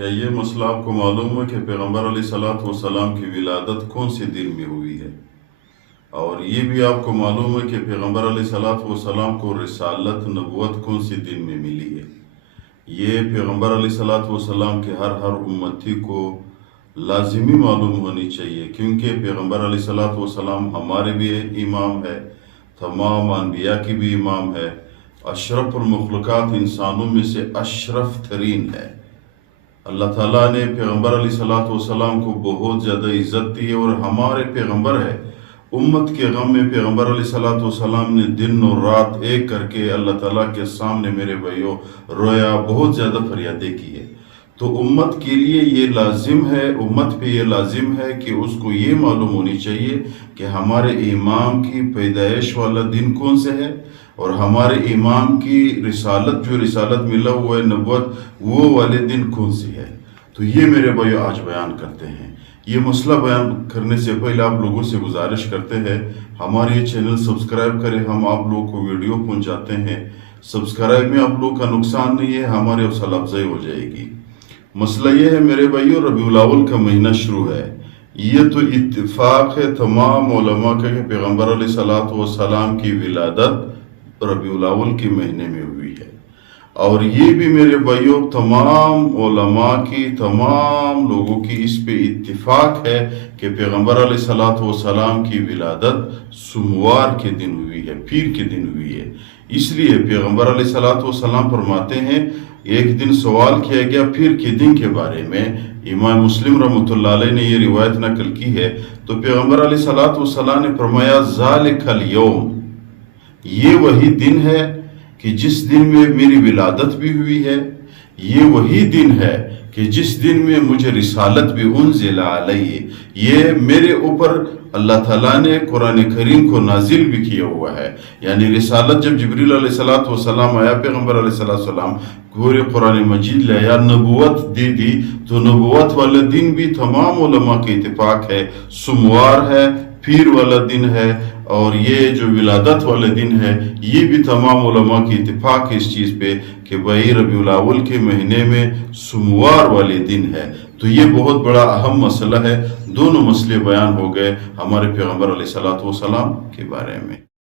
کیا یہ مسئلہ آپ کو معلوم ہے کہ پیغمبر علیہ السلام کی ولادت کون سے دن میں ہوئی ہے؟ اور یہ بھی آپ کو معلوم ہے کہ پیغمبر علیہ السلام کو رسالت نبوت کون سے دن میں ملی ہے؟ یہ پیغمبر علیہ السلام کے ہر امتی کو لازمی معلوم ہونی چاہیے، کیونکہ پیغمبر علیہ السلام ہمارے بھی امام ہے، تمام انبیاء کی بھی امام ہے، اشرف المخلوقات انسانوں میں سے اشرف ترین ہے۔ اللہ تعالیٰ نے پیغمبر علیہ السلام کو بہت زیادہ عزت دی اور ہمارے پیغمبر ہے۔ امت کے غم میں پیغمبر علیہ السلام نے دن اور رات ایک کر کے اللہ تعالیٰ کے سامنے میرے بھائیوں رویا، بہت زیادہ فریادیں کی ہے۔ تو امت کے لیے یہ لازم ہے، امت پہ یہ لازم ہے کہ اس کو یہ معلوم ہونی چاہیے کہ ہمارے امام کی پیدائش والا دن کون سے ہے، اور ہمارے امام کی رسالت ملا ہوا ہے نبوت، وہ والے دن کون سے ہے۔ تو یہ میرے بھائی آج بیان کرتے ہیں۔ یہ مسئلہ بیان کرنے سے پہلے آپ لوگوں سے گزارش کرتے ہیں ہمارے یہ چینل سبسکرائب کریں، ہم آپ لوگوں کو ویڈیو پہنچاتے ہیں۔ سبسکرائب میں آپ لوگوں کا نقصان نہیں ہے، ہمارے حوصلہ افزائی ہو جائے گی۔ مسئلہ یہ ہے میرے بھائیوں، ربیع الاول کا مہینہ شروع ہے۔ یہ تو اتفاق ہے تمام علماء کا کہ پیغمبر علیہ السلام کی ولادت ربیع الاول کے مہینے میں ہوئی ہے، اور یہ بھی میرے بھائیوں تمام علماء کی، تمام لوگوں کی اس پہ اتفاق ہے کہ پیغمبر علیہ السلام کی ولادت سوموار کے دن ہوئی ہے، پیر کے دن ہوئی ہے۔ اس لیے پیغمبر علیہ السلام فرماتے ہیں، ایک دن سوال کیا گیا پیر کے دن کے بارے میں، امام مسلم رحمۃ اللہ علیہ نے یہ روایت نقل کی ہے، تو پیغمبر علیہ السلام نے فرمایا ذالک الیوم، یہ وہی دن ہے کہ جس دن میں میری ولادت بھی ہوئی ہے، یہ وہی دن ہے کہ جس دن میں مجھے رسالت بھی انزل علیہ، یہ میرے اوپر اللہ تعالیٰ نے قرآن کریم کو نازل بھی کیا ہوا ہے۔ یعنی رسالت جب جبریل علیہ السلام آیا، پیغمبر علیہ السلام پورے قرآن مجید لے آیا، نبوت دے دی، تو نبوت والا دن بھی تمام علماء کے اتفاق ہے سوموار ہے، پیر والا دن ہے، اور یہ جو ولادت والا دن ہے یہ بھی تمام علماء کی اتفاق ہے اس چیز پہ کہ بھائی ربیع الاول کے مہینے میں سوموار والے دن ہے۔ تو یہ بہت بڑا اہم مسئلہ ہے۔ دونوں مسئلے بیان ہو گئے ہمارے پیغمبر علیہ السلام کے بارے میں۔